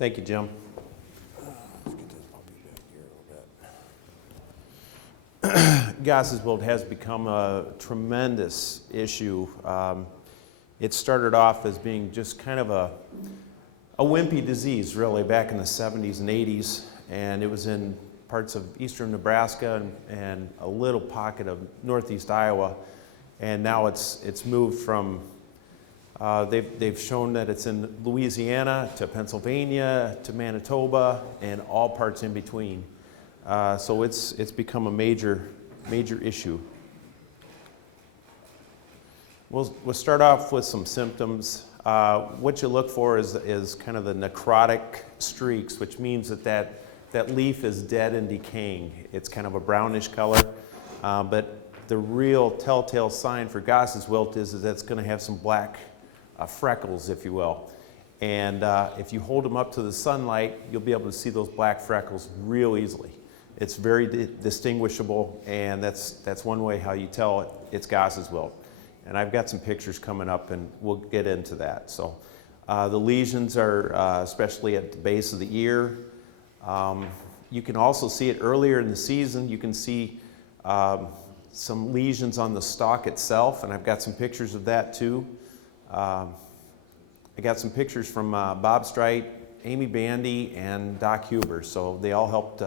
Thank you, Jim. Goss's wilt has become a tremendous issue. It started off as being just kind of a wimpy disease, really, back in the 70s and 80s, and it was in parts of eastern Nebraska and a little pocket of northeast Iowa, and now it's moved from, they've shown that it's in Louisiana to Pennsylvania to Manitoba and all parts in between. So it's become a major issue. We'll start off with some symptoms. What you look for is kind of the necrotic streaks, which means that leaf is dead and decaying. It's kind of a brownish color, but the real telltale sign for Goss's wilt is that it's going to have some black freckles, if you will. And if you hold them up to the sunlight, you'll be able to see those black freckles real easily. It's very distinguishable, and that's one way how you tell it's Goss's wilt. And I've got some pictures coming up, and we'll get into that. So the lesions are especially at the base of the ear. You can also see it earlier in the season. You can see some lesions on the stalk itself, and I've got some pictures of that too. I got some pictures from Bob Streit, Amy Bandy, and Doc Huber. So they all helped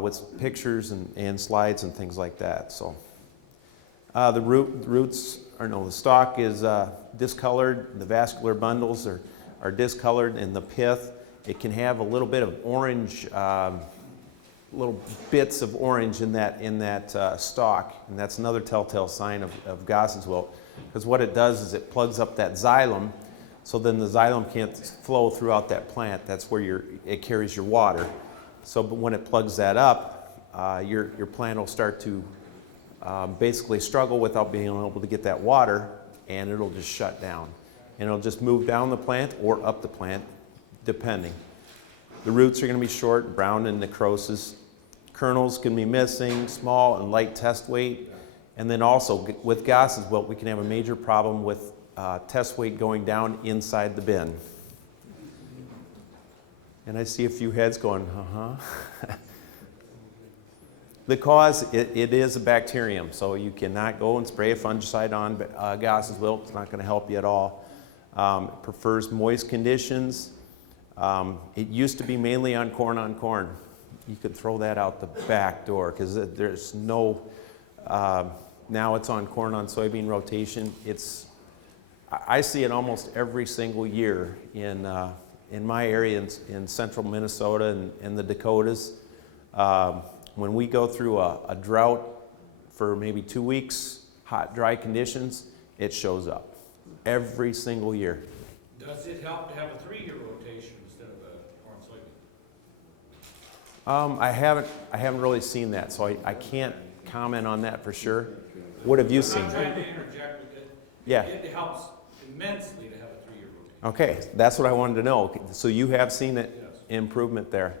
with pictures and slides and things like that. So the stalk is discolored. The vascular bundles are discolored, and the pith, it can have a little bit of orange, little bits of orange in that stalk, and that's another telltale sign of Goss's wilt, because what it does is it plugs up that xylem, so then the xylem can't flow throughout that plant. That's where it carries your water. So, but when it plugs that up, your plant will start to basically struggle without being able to get that water, and it'll just shut down. And it'll just move down the plant or up the plant, depending. The roots are going to be short, brown, and necrosis. Kernels can be missing, small and light test weight. And then also with Goss's wilt, we can have a major problem with test weight going down inside the bin. And I see a few heads going, uh-huh. The cause, it is a bacterium, so you cannot go and spray a fungicide on Goss's wilt. It's not going to help you at all. It prefers moist conditions. It used to be mainly on corn You could throw that out the back door, because there's no, now it's on corn on soybean rotation. I see it almost every single year in my area in central Minnesota and the Dakotas. When we go through a drought for maybe 2 weeks, hot, dry conditions, it shows up every single year. Does it help to have a 3-year rotation instead of a corn soybean? I haven't really seen that, so I can't comment on that for sure. What have you seen? I'm trying to interject with it. Yeah. It helps immensely to have a 3-year rotation. Okay, that's what I wanted to know. So you have seen it, Yes. improvement there.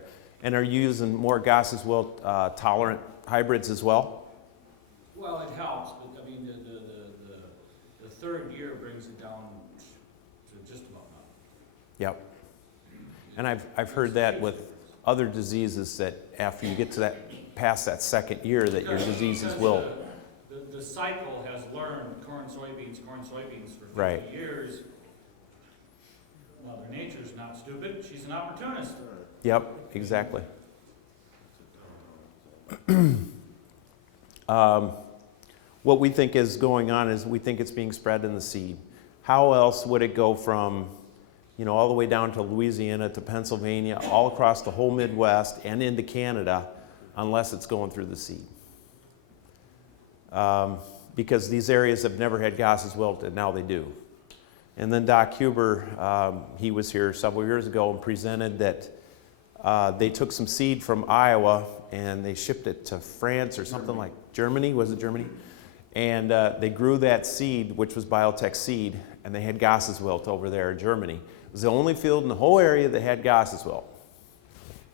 And are you using more Goss's wilt tolerant hybrids as well? Well, it helps, but I mean, the 3rd year brings it down to just about nothing. Yep. And I've heard that with other diseases, that after you get to past that 2nd year, that your diseases will. The cycle has learned corn, soybeans for 50 Right. years. Mother Nature's not stupid. She's an opportunist. Yep, exactly. What we think is going on is we think it's being spread in the seed. How else would it go from, all the way down to Louisiana to Pennsylvania, all across the whole Midwest and into Canada, unless it's going through the seed? Because these areas have never had Goss's wilt, and now they do. And then Doc Huber, he was here several years ago and presented that they took some seed from Iowa and they shipped it to France or something like Germany. Was it Germany? And they grew that seed, which was biotech seed, and they had Goss's wilt over there in Germany. It was the only field in the whole area that had Goss's wilt.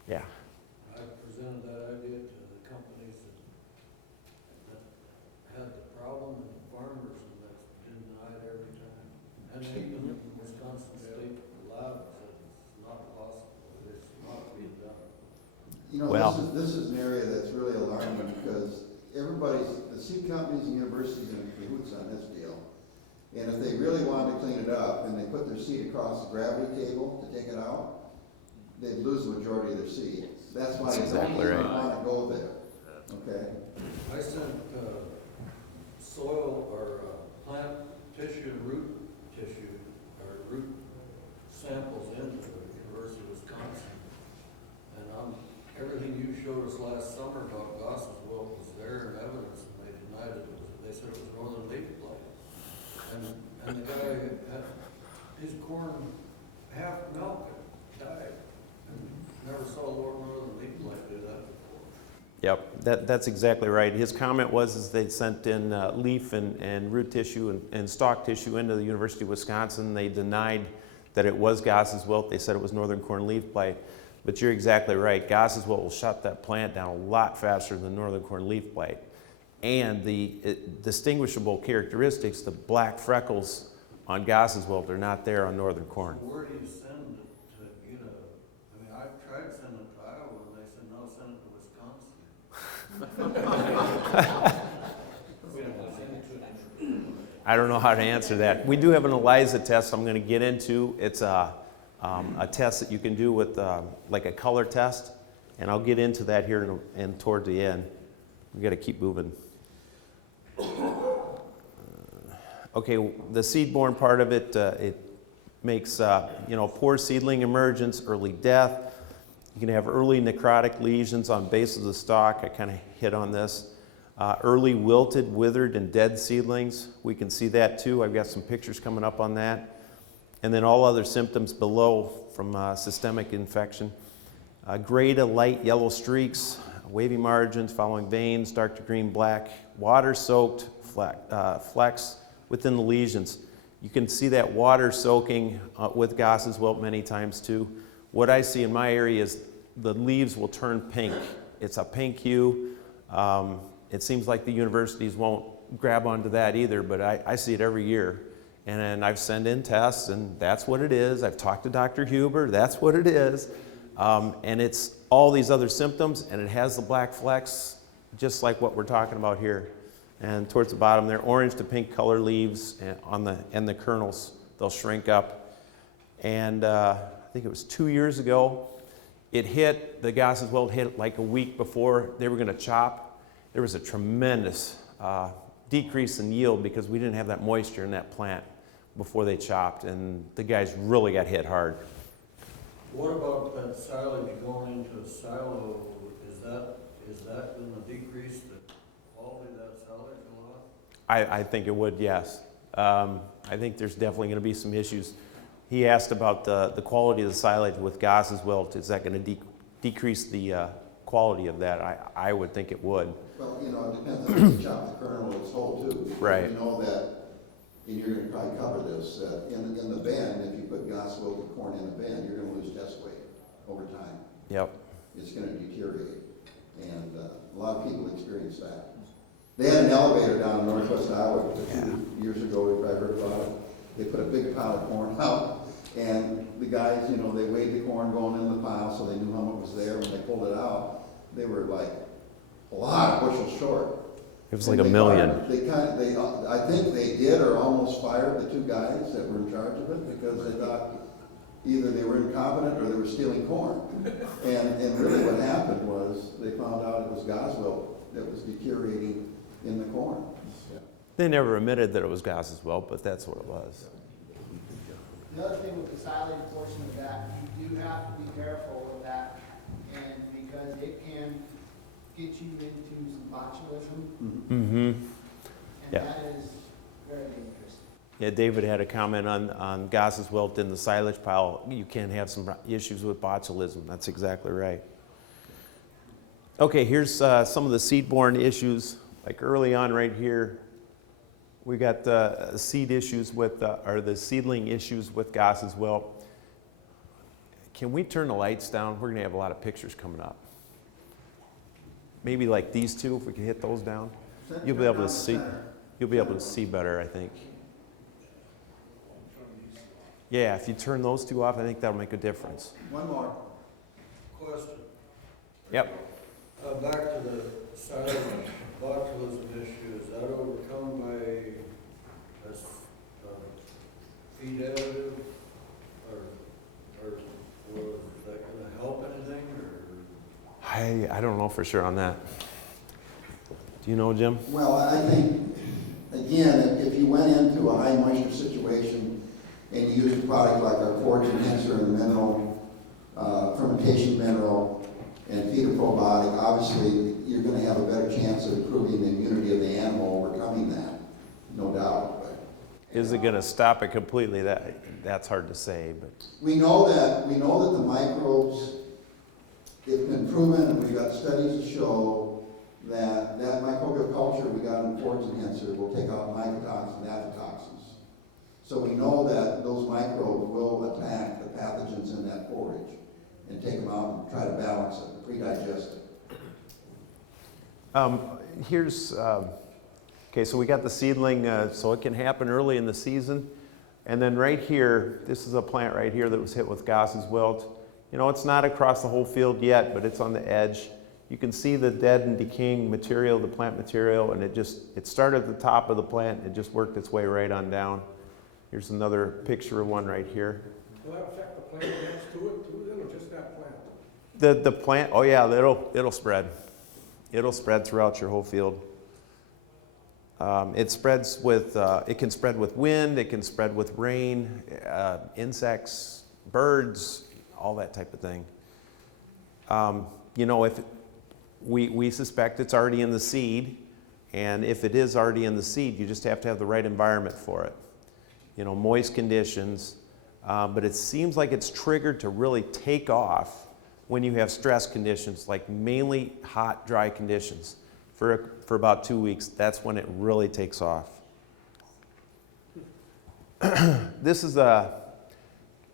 Yeah. I presented that idea to the companies that had the problem, and the farmers, and that's denied every time. And even in Wisconsin State Lab said it's not possible. You know, Well- this is an area that's really alarming because the seed companies and universities are in cahoots on this deal. And if they really wanted to clean it up and they put their seed across the gravity table to take it out, they'd lose the majority of their seed. That's why That's they exactly don't even right. want to go there, okay? I sent soil or plant tissue, root tissue, or root samples into the University of Wisconsin. And everything you showed us last summer about Goss's Wilt was there in evidence, and they denied it. They said it was northern leaf blight. And the guy had his corn half milk died. And never saw northern leaf blight do that before. Yep, that's exactly right. His comment was they sent in leaf and root tissue and stalk tissue into the University of Wisconsin. They denied that it was Goss's wilt. They said it was northern corn leaf blight. But you're exactly right. Goss's wilt will shut that plant down a lot faster than northern corn leaf blight. And the distinguishable characteristics, the black freckles on Goss's wilt, are not there on northern corn. So where do you send it to get I've tried sending it to Iowa, and they said, no, send it to Wisconsin. I don't know how to answer that. We do have an ELISA test I'm going to get into. It's a test that you can do with like a color test, and I'll get into that here and toward the end. We got to keep moving. Okay, the seedborn part of it, it makes poor seedling emergence, early death. You can have early necrotic lesions on base of the stalk. I kind of hit on this. Early wilted, withered, and dead seedlings. We can see that too. I've got some pictures coming up on that. And then all other symptoms below from systemic infection. Gray to light yellow streaks, wavy margins following veins, dark to green black, water-soaked flecks within the lesions. You can see that water soaking with Goss's wilt many times too. What I see in my area is the leaves will turn pink. It's a pink hue. It seems like the universities won't grab onto that either, but I see it every year. And I've sent in tests, and that's what it is. I've talked to Dr. Huber, that's what it is. And it's all these other symptoms, and it has the black flecks, just like what we're talking about here. And towards the bottom there, orange to pink color leaves and the kernels, they'll shrink up. And I think it was 2 years ago, the Goss's wilt hit like a week before they were going to chop. There was a tremendous decrease in yield because we didn't have that moisture in that plant before they chopped, and the guys really got hit hard. What about that silage going into a silo? Is that going to decrease the quality of that silage a lot? I think it would, yes. I think there's definitely going to be some issues. He asked about the quality of the silage with Goss's wilt. Is that going to decrease the quality of that? I would think it would. Well, it depends on if you chop the kernel it's whole too. Right. You know that, and you're going to probably cover this, in the bend, if you put Goss wilted corn in the bend, you're going to lose test weight over time. Yep. It's going to deteriorate. And a lot of people experience that. They had an elevator down in northwest Iowa a few years ago, we probably heard about it. They put a big pile of corn out, and the guys, they weighed the corn going in the pile so they knew how much was there. When they pulled it out, they were like a lot of bushels short. It was like a million. I think they did or almost fired the two guys that were in charge of it because they thought either they were incompetent or they were stealing corn. And really what happened was they found out it was Goss wilt that was deteriorating in the corn. They never admitted that it was Goss's wilt, but that's what it was. The other thing with the silage portion of that, you do have to be careful with that, and because it can get you into some botulism, Mm-hmm. and Yeah. that is very dangerous. Yeah, David had a comment on Goss's wilt in the silage pile. You can have some issues with botulism. That's exactly right. Okay, here's some of the seedborne issues. Like early on right here, we got the seed issues or the seedling issues with Goss's wilt. Can we turn the lights down? We're gonna have a lot of pictures coming up. Maybe like these two, if we can hit those down. You'll be able to see. You'll be able to see better, I think. Yeah, if you turn those two off, I think that'll make a difference. One more. Question. Yep. Back to the silent botulism issue, is that overcome by this feed additive? Or was that gonna help anything, or? I don't know for sure on that. Do you know, Jim? Well, I think, again, if you went into a high moisture situation and you used a product like our forage enhancer and mineral, fermentation mineral, and feeder probiotic, obviously you're going to have a better chance of improving the immunity of the animal, overcoming that, no doubt. But Is it going to stop it completely? That's hard to say, but we know that the microbes, it's been proven, and we've got studies to show that microbial culture we got in the forage enhancer will take out mycotoxins and aflatoxins. So we know that those microbes will attack the pathogens in that forage and take them out and try to balance it, pre-digest it. Okay, so we got the seedling, so it can happen early in the season. And then right here, this is a plant right here that was hit with Goss's wilt. You know, it's not across the whole field yet, but it's on the edge. You can see the dead and decaying material, the plant material, and it started at the top of the plant, it just worked its way right on down. Here's another picture of one right here. Will that affect the plant next to it too, then, or just that plant? The plant, oh yeah, it'll spread. It'll spread throughout your whole field. It spreads with, it can spread with wind, it can spread with rain, insects, birds, all that type of thing. You know, if we suspect it's already in the seed, and if it is already in the seed, you just have to have the right environment for it. You know, moist conditions, but it seems like it's triggered to really take off when you have stress conditions, like mainly hot, dry conditions. For about 2 weeks, that's when it really takes off. This is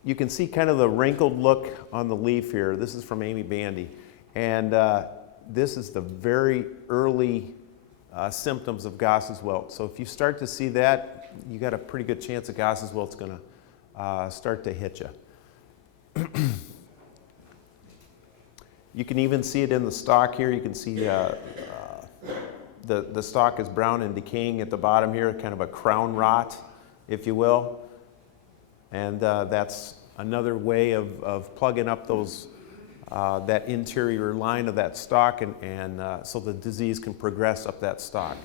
you can see kind of the wrinkled look on the leaf here. This is from Amy Bandy. And this is the very early symptoms of Goss's wilt. So if you start to see that, you got a pretty good chance that Goss's wilt's going to start to hit you. You can even see it in the stalk here. You can see the stalk is brown and decaying at the bottom here, kind of a crown rot, if you will. And that's another way of plugging up those that interior line of that stalk, and so the disease can progress up that stalk.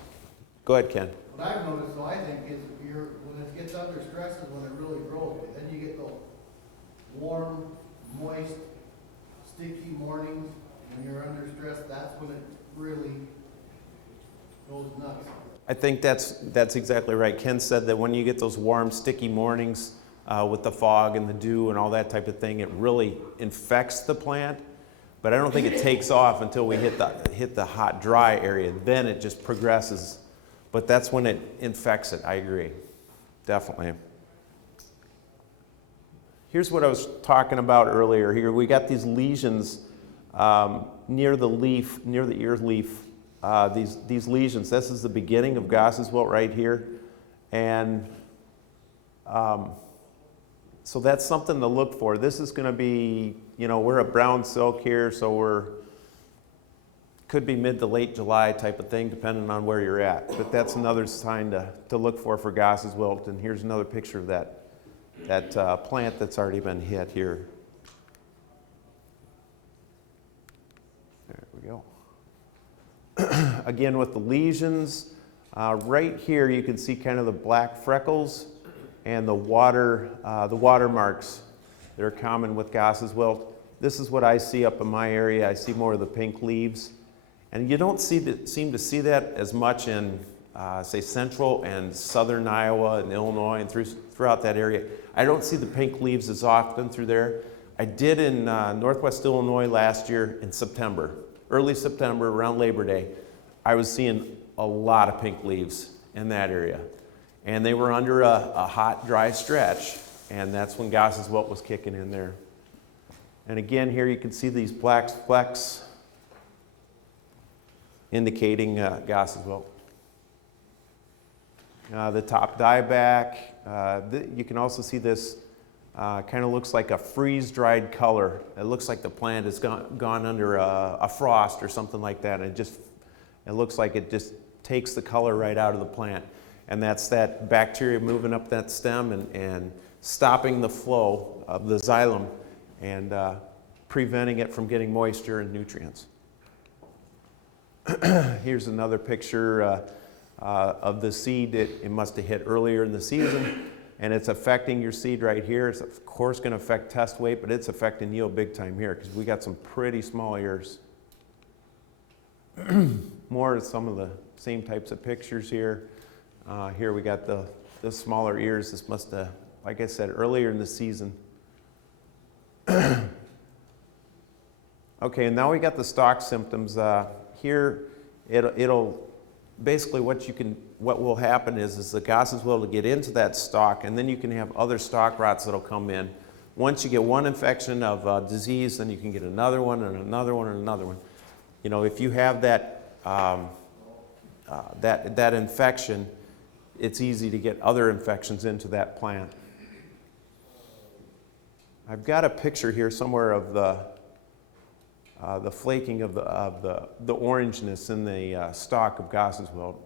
Go ahead, Ken. What I've noticed, though, I think, is when it gets under stress is when it really grows. Then you get those warm, moist, sticky mornings. When you're under stress, that's when it really goes nuts. I think that's exactly right. Ken said that when you get those warm, sticky mornings with the fog and the dew and all that type of thing, it really infects the plant. But I don't think it takes off until we hit the hot, dry area. Then it just progresses. But that's when it infects it. I agree, definitely. Here's what I was talking about earlier. Here we got these lesions near the leaf, near the ear leaf. These lesions. This is the beginning of Goss's wilt right here, and so that's something to look for. This is going to be, you know, we're a brown silk here, so could be mid to late July type of thing, depending on where you're at. But that's another sign to look for Goss's wilt. And here's another picture of that plant that's already been hit here. There we go. Again, with the lesions, right here you can see kind of the black freckles and the water marks that are common with Goss's wilt. This is what I see up in my area. I see more of the pink leaves. And you don't seem to see that as much in, say, central and southern Iowa and Illinois and throughout that area. I don't see the pink leaves as often through there. I did in northwest Illinois last year in September, early September, around Labor Day. I was seeing a lot of pink leaves in that area. And they were under a hot, dry stretch, and that's when Goss's wilt was kicking in there. And again, here you can see these black flecks indicating Goss's wilt. The top dieback, you can also see this Kind of looks like a freeze-dried color. It looks like the plant has gone under a frost or something like that. It looks like it just takes the color right out of the plant. And that's that bacteria moving up that stem and stopping the flow of the xylem and preventing it from getting moisture and nutrients. Here's another picture of the seed that it must have hit earlier in the season, and it's affecting your seed right here. It's of course going to affect test weight, but it's affecting yield big time here because we got some pretty small ears. More of some of the same types of pictures here. Here we got the smaller ears. This must have, like I said, earlier in the season. Okay, and now we got the stalk symptoms. Here, it'll basically what will happen is the Goss's wilt will get into that stalk, and then you can have other stalk rots that'll come in. Once you get one infection of disease, then you can get another one and another one and another one. You know, if you have that infection, it's easy to get other infections into that plant. I've got a picture here somewhere of the flaking of the orangeness in the stalk of Goss's wilt.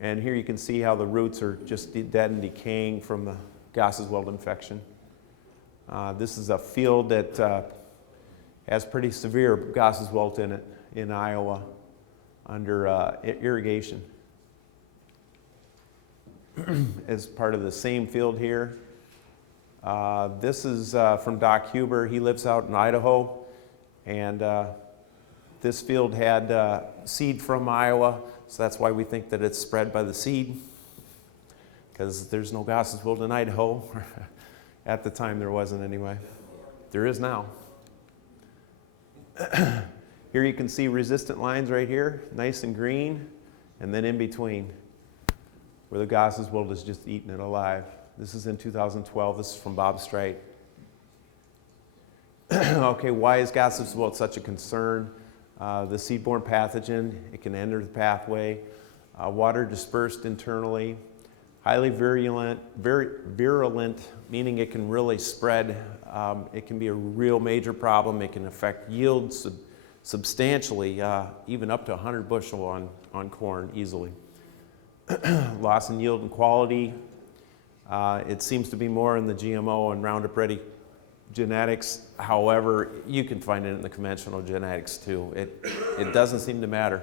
And here you can see how the roots are just dead and decaying from the Goss's wilt infection. This is a field that has pretty severe Goss's wilt in it in Iowa under irrigation. As part of the same field here. This is from Doc Huber. He lives out in Idaho. And this field had seed from Iowa, so that's why we think that it's spread by the seed, because there's no Goss's wilt in Idaho. At the time there wasn't anyway. There is now. Here you can see resistant lines right here, nice and green, and then in between, where the Goss's wilt is just eating it alive. This is in 2012. This is from Bob Streit. Okay, why is Goss's wilt such a concern? The seedborne pathogen, it can enter the pathway. Water dispersed internally. Highly virulent, meaning it can really spread. It can be a real major problem. It can affect yields substantially, even up to 100 bushel on corn easily. Loss in yield and quality. It seems to be more in the GMO and Roundup Ready genetics. However, you can find it in the conventional genetics too. It doesn't seem to matter.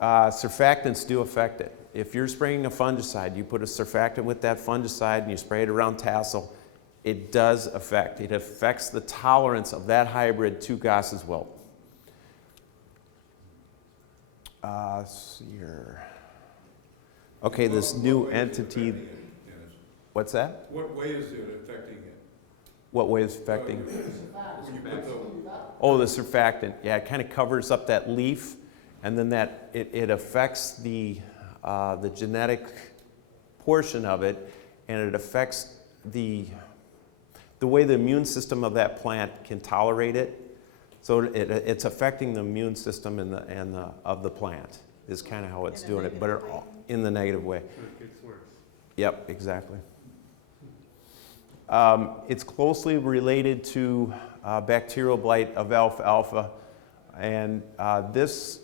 Surfactants do affect it. If you're spraying a fungicide, you put a surfactant with that fungicide and you spray it around tassel, it does affect. It affects the tolerance of that hybrid to Goss's wilt. Let's see here. Okay, this new entity. What's that? What way is it affecting it? What way is it affecting? When you put the, Oh, the surfactant. Yeah, it kind of covers up that leaf, and then it affects the genetic portion of it, and it affects the way the immune system of that plant can tolerate it. So it's affecting the immune system of the plant is kind of how it's doing it, but in the negative way. So it gets worse. Yep, exactly. It's closely related to bacterial blight of alfalfa, and this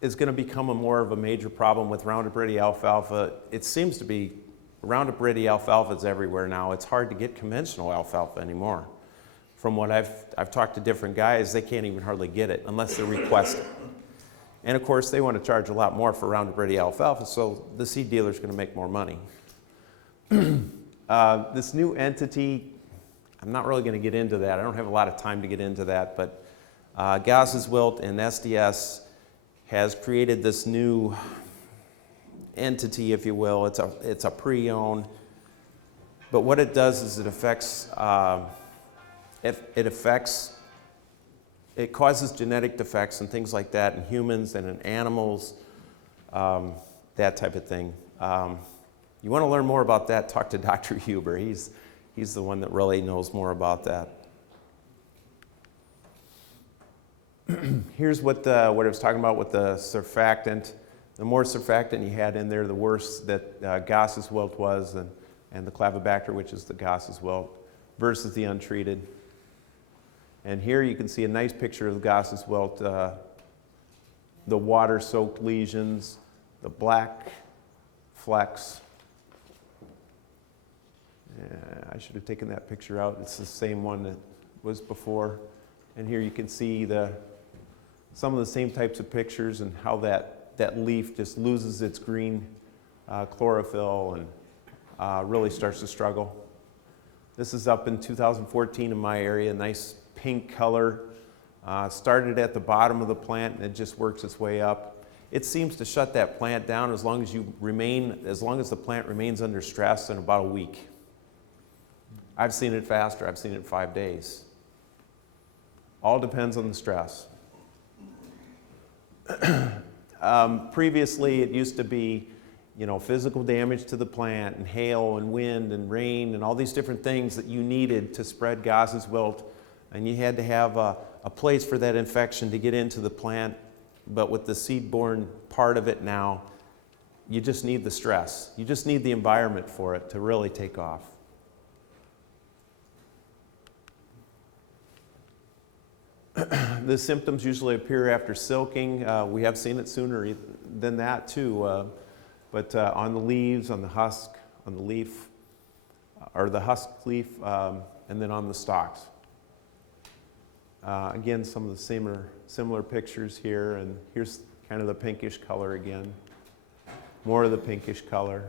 is going to become more of a major problem with Roundup Ready alfalfa. It seems to be Roundup Ready alfalfa is everywhere now. It's hard to get conventional alfalfa anymore. From what I've talked to different guys, they can't even hardly get it unless they request it. And of course, they want to charge a lot more for Roundup Ready alfalfa, so the seed dealer's going to make more money. This new entity, I'm not really going to get into that. I don't have a lot of time to get into that, but Goss's wilt and SDS has created this new entity, if you will. It's a prion, but what it does is it affects it causes genetic defects and things like that in humans and in animals, that type of thing. You want to learn more about that, talk to Dr. Huber. He's the one that really knows more about that. Here's what I was talking about with the surfactant. The more surfactant you had in there, the worse that Goss's wilt was, and and the Clavibacter, which is the Goss's wilt, versus the untreated. And here you can see a nice picture of the Goss's wilt, the water-soaked lesions, the black flecks. I should have taken that picture out. It's the same one that was before. And here you can see some of the same types of pictures and how that leaf just loses its green chlorophyll and really starts to struggle. This is up in 2014 in my area, nice pink color. Started at the bottom of the plant and it just works its way up. It seems to shut that plant down as long as the plant remains under stress in about a week. I've seen it faster. I've seen it in 5 days. All depends on the stress. Previously, it used to be, physical damage to the plant and hail and wind and rain and all these different things that you needed to spread Goss's wilt, and you had to have a place for that infection to get into the plant. But with the seedborn part of it now, you just need the stress. You just need the environment for it to really take off. The symptoms usually appear after silking. We have seen it sooner than that too, but on the leaves, on the husk, on the leaf, or the husk leaf, and then on the stalks. Again, some of the similar pictures here, and here's kind of the pinkish color again. More of the pinkish color.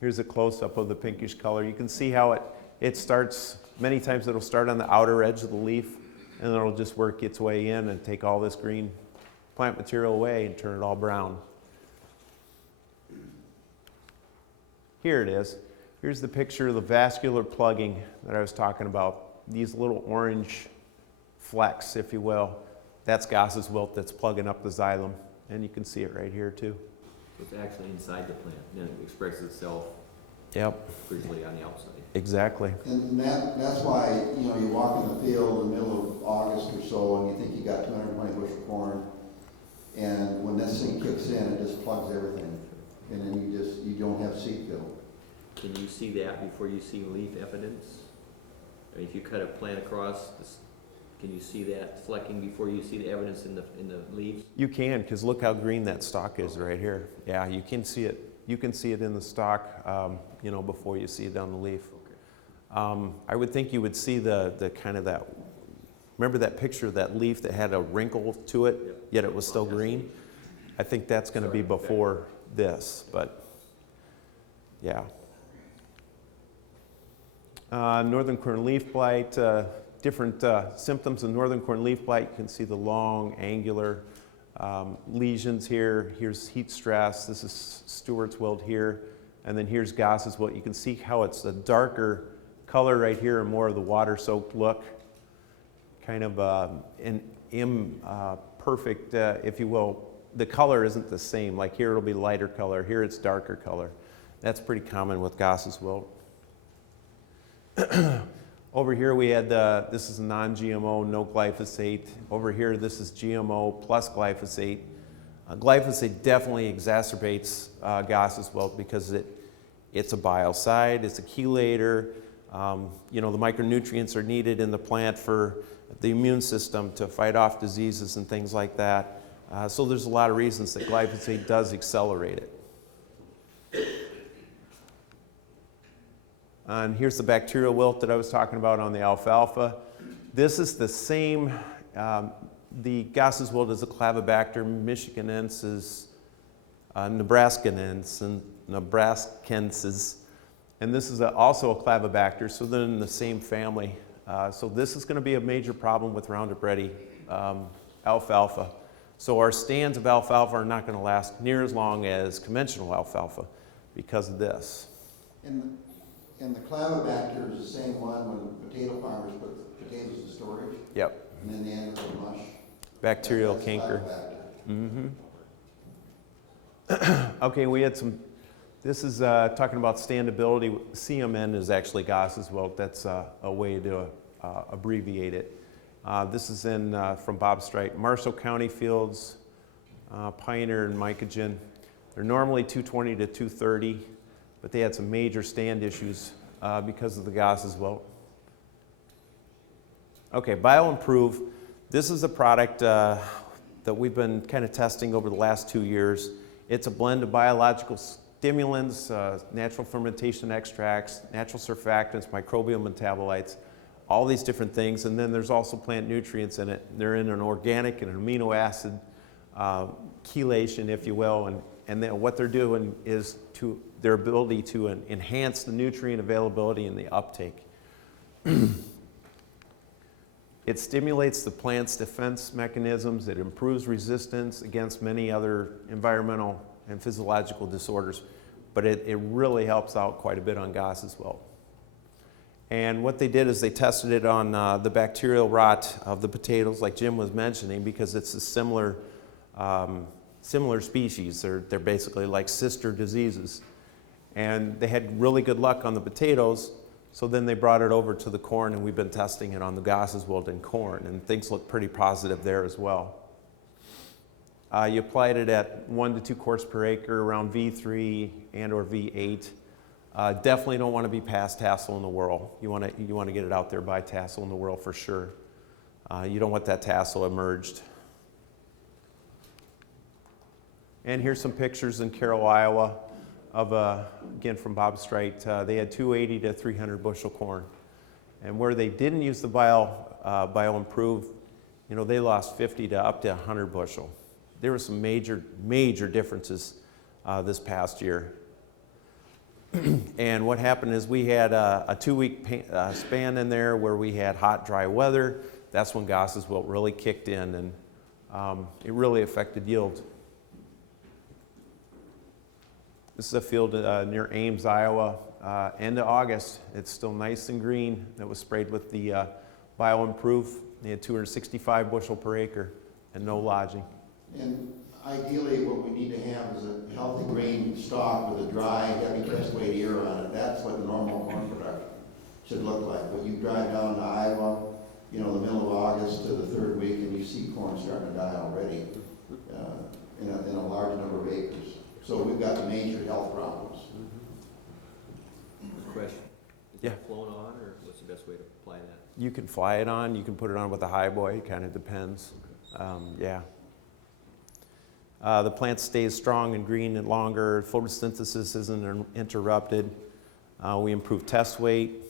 Here's a close-up of the pinkish color. You can see how it starts. Many times it'll start on the outer edge of the leaf, and then it'll just work its way in and take all this green plant material away and turn it all brown. Here it is. Here's the picture of the vascular plugging that I was talking about. These little orange flecks, if you will. That's Goss's wilt that's plugging up the xylem, and you can see it right here too. It's actually inside the plant, and it expresses itself visually on the outside. Exactly. And that's why, you walk in the field in the middle of August or so, and you think you got 220 bushel corn, and when this thing kicks in, it just plugs everything, and then you don't have seed fill. Can you see that before you see leaf evidence? I mean, if you cut a plant across, can you see that flecking before you see the evidence in the leaves? You can, because look how green that stalk is right here. Yeah, you can see it. You can see it in the stalk, before you see it on the leaf. Okay. I would think you would see the kind of that. Remember that picture of that leaf that had a wrinkle to it, yet it was still green? I think that's going to be before this, but yeah. Northern corn leaf blight, different symptoms of northern corn leaf blight. You can see the long, angular lesions here. Here's heat stress. This is Stewart's wilt here. And then here's Goss's wilt. You can see how it's a darker color right here and more of the water-soaked look. Kind of an imperfect, if you will. The color isn't the same. Like here it'll be lighter color. Here it's darker color. That's pretty common with Goss's wilt. Over here we had, this is non-GMO, no glyphosate. Over here this is GMO plus glyphosate. Glyphosate definitely exacerbates Goss's wilt because it's a biocide, it's a chelator. The micronutrients are needed in the plant for the immune system to fight off diseases and things like that. So there's a lot of reasons that glyphosate does accelerate it. And here's the bacterial wilt that I was talking about on the alfalfa. This is the same, the Goss's wilt is a Clavibacter michiganensis, nebraskaensis, and this is also a Clavibacter, so they're in the same family. So this is going to be a major problem with Roundup Ready alfalfa. So our stands of alfalfa are not going to last near as long as conventional alfalfa because of this. And the Clavibacter is the same one when potato farmers put potatoes in storage. Yep. And then they end up with mush. Bacterial That's canker. Clavibacter. Okay, we had some, this is talking about standability. CMN is actually Goss's wilt. That's a way to abbreviate it. This is from Bob Strite, Marshall County Fields, Pioneer and Mycogen. They're normally 220 to 230, but they had some major stand issues because of the Goss as well. Okay, BioImprove. This is a product that we've been kind of testing over the last 2 years. It's a blend of biological stimulants, natural fermentation extracts, natural surfactants, microbial metabolites, all these different things. And then there's also plant nutrients in it. They're in an organic and an amino acid chelation, if you will. And then what they're doing is their ability to enhance the nutrient availability and the uptake. It stimulates the plant's defense mechanisms. It improves resistance against many other environmental and physiological disorders. But it really helps out quite a bit on Goss as well. And what they did is they tested it on the bacterial rot of the potatoes, like Jim was mentioning, because it's a similar species. They're basically like sister diseases. And they had really good luck on the potatoes. So then they brought it over to the corn, and we've been testing it on the Goss as well in corn, and things look pretty positive there as well. You applied it at 1 to 2 quarts per acre around V3 and or V8. Definitely don't want to be past tassel in the whorl. You want to get it out there by tassel in the whorl for sure. You don't want that tassel emerged. And here's some pictures in Carroll, Iowa. Again from Bob Strite, they had 280 to 300 bushel corn. And where they didn't use the BioImprove, they lost 50 to up to 100 bushel. There were some major differences this past year. And what happened is we had a 2-week span in there where we had hot, dry weather. That's when Goss's wilt really kicked in, and it really affected yield. This is a field near Ames, Iowa. End of August, it's still nice and green. That was sprayed with the BioImprove. They had 265 bushel per acre and no lodging. And ideally, what we need to have is a healthy grain stalk with a dry, heavy chest weight ear on it. That's what normal corn production should look like. But you drive down to Iowa, the middle of August to the 3rd week, and you see corn starting to die already in a large number of acres. So we've got major health problems. Question. Is Yeah. that flown on, or what's the best way to apply that? You can fly it on, you can put it on with a high boy, it kind of depends. Yeah. The plant stays strong and green and longer. Photosynthesis isn't interrupted. We improve test weight.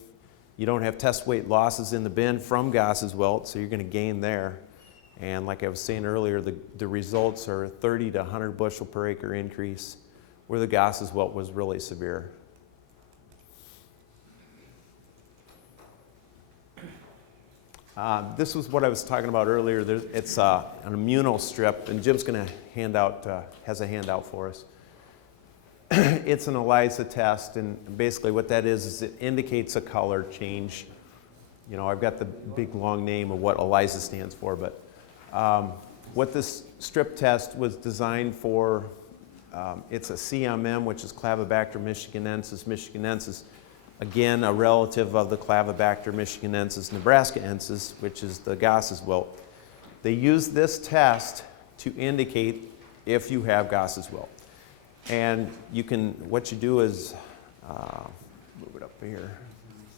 You don't have test weight losses in the bin from Goss's wilt, so you're going to gain there. And like I was saying earlier, the results are 30 to 100 bushel per acre increase, where the Goss's wilt was really severe. This was what I was talking about earlier. It's an immunostrip, and Jim's going to has a handout for us. It's an ELISA test, and basically what that is it indicates a color change. I've got the big long name of what ELISA stands for, but what this strip test was designed for, it's a CMM, which is Clavibacter michiganensis. Again, a relative of the Clavibacter michiganensis nebraskaensis, which is the Goss's wilt. They use this test to indicate if you have Goss's wilt. And what you do is, move it up here.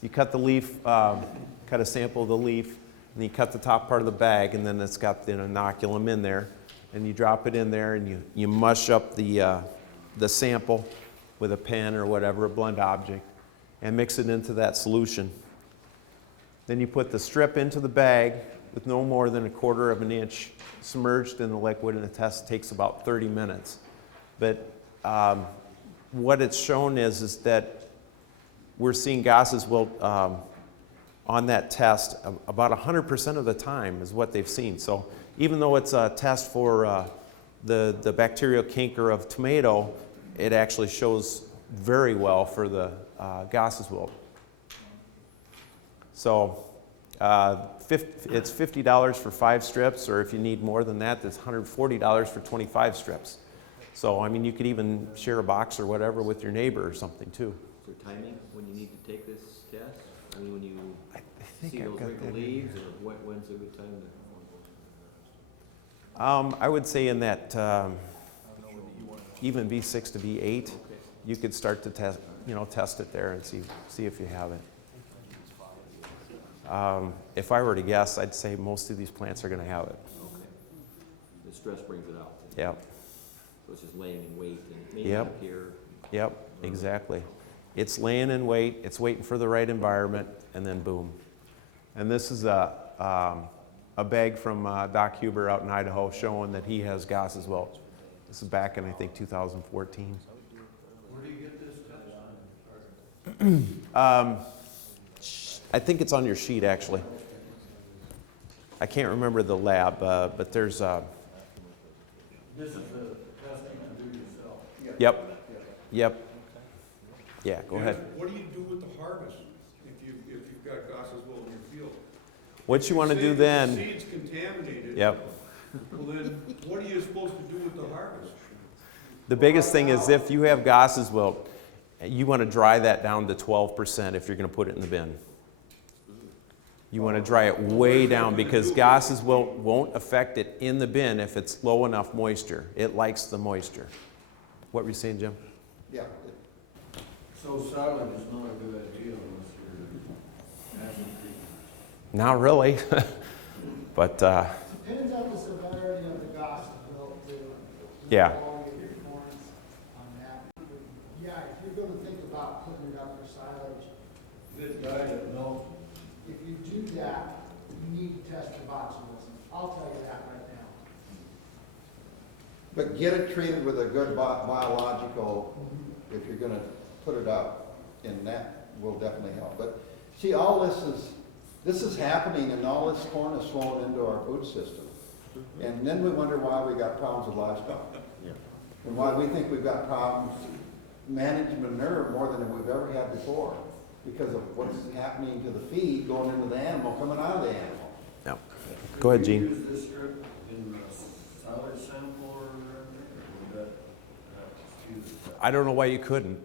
You cut the leaf, cut a sample of the leaf, and you cut the top part of the bag, and then it's got the inoculum in there. And you drop it in there, and you mush up the sample with a pen or whatever, a blunt object, and mix it into that solution. Then you put the strip into the bag with no more than 1/4 of an inch submerged in the liquid, and the test takes about 30 minutes. But what it's shown is that we're seeing Goss's wilt on that test about 100% of the time is what they've seen. So even though it's a test for the bacterial canker of tomato, it actually shows very well for the Goss's wilt. So it's $50 for 5 strips, or if you need more than that, it's $140 for 25 strips. So, you could even share a box or whatever with your neighbor or something too. Is there timing when you need to take this test? When you I think see I've those got wrinkled that in leaves, here. or when's a good time to? I would say in that, even V6 to V8, Okay. you could start to test it there and see if you have it. If I were to guess, I'd say most of these plants are going to have it. Okay. The stress brings it out. Yep, So it's just laying in wait and maybe Yep. up here. yep, exactly. It's laying in wait, it's waiting for the right environment, and then boom. And this is a bag from Doc Huber out in Idaho showing that he has Goss's Wilt. This is back in, I think, 2014. Where do you get this test? I think it's on your sheet, actually. I can't remember the lab, but there's, This is the testing to do yourself. yep, yep. Yeah, go ahead. What do you do with the harvest if you've got Goss's Wilt in your field? What you want to Say do that the then, seed's contaminated. yep. Well, then, what are you supposed to do with the harvest? The biggest thing is if you have Goss's Wilt, you want to dry that down to 12% if you're going to put it in the bin. You want to dry it way down because Goss's Wilt won't affect it in the bin if it's low enough moisture. It likes the moisture. What were you saying, Jim? Yeah, So silage is not a good idea unless you're acid treatment. Not really, but Depends on the severity of the Goss wilt too. Yeah. All your corns on that. Yeah, if you're gonna think about putting it up for silage, Good diet, no. if you do that, you need to test the botulism. I'll tell you that right now. but get it treated with a good biological, if you're gonna put it up, and that will definitely help. But see, all this is happening, and all this corn is flowing into our food system. And then we wonder why we got problems with livestock. Yeah. And why we think we've got problems managing manure more than we've ever had before, because of what's happening to the feed going into the animal, coming out of the animal. no. Go ahead, Could you Gene. use this strip in the silage sample or would that excuse it? I don't know why you couldn't.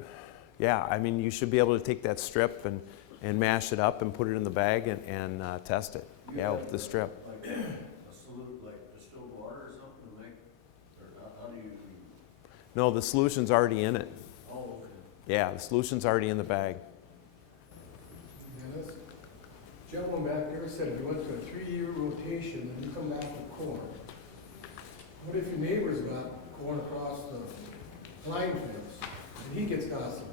Yeah, I mean, you should be able to take that strip and mash it up and put it in the bag and test it. Yeah, with the strip. Like a solute, like distilled water or something to make, or how do you? No, the solution's already in it. Oh, okay. Yeah, the solution's already in the bag. Dennis, gentleman back there said if you went to a 3-year rotation and you come back with corn, what if your neighbor's got corn across the line fence and he gets Goss's Wilt?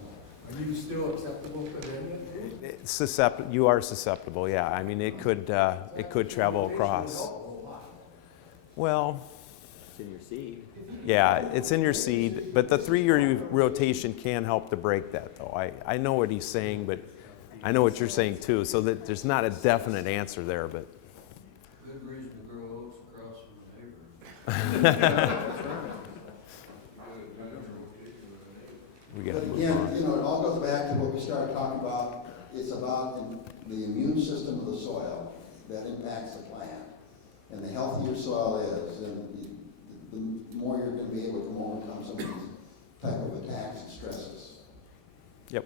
Are you still acceptable for them? You are susceptible, yeah. I mean, it could travel across. Well, It's in your seed. yeah, it's in your seed, but the 3-year rotation can help to break that, though. I know what he's saying, but I know what you're saying too. So that there's not a definite answer there, but Good reason to grow oats across from the neighbors. we got to But move again, on. it all goes back to what we started talking about. It's about the immune system of the soil that impacts the plant. And the healthier soil is, and the more you're going to be able to overcome some of these type of attacks and stresses. Yep.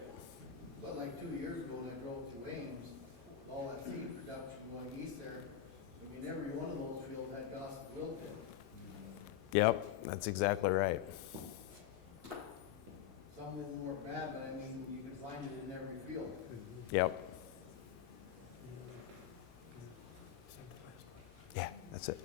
But like 2 years ago when I drove through Ames, all that seed production going east there, I mean, every one of those fields had Goss's Wilt in it. Yep, that's exactly right. Some of them were bad, but I mean, you could find it in every field. Yep. Yeah, that's it.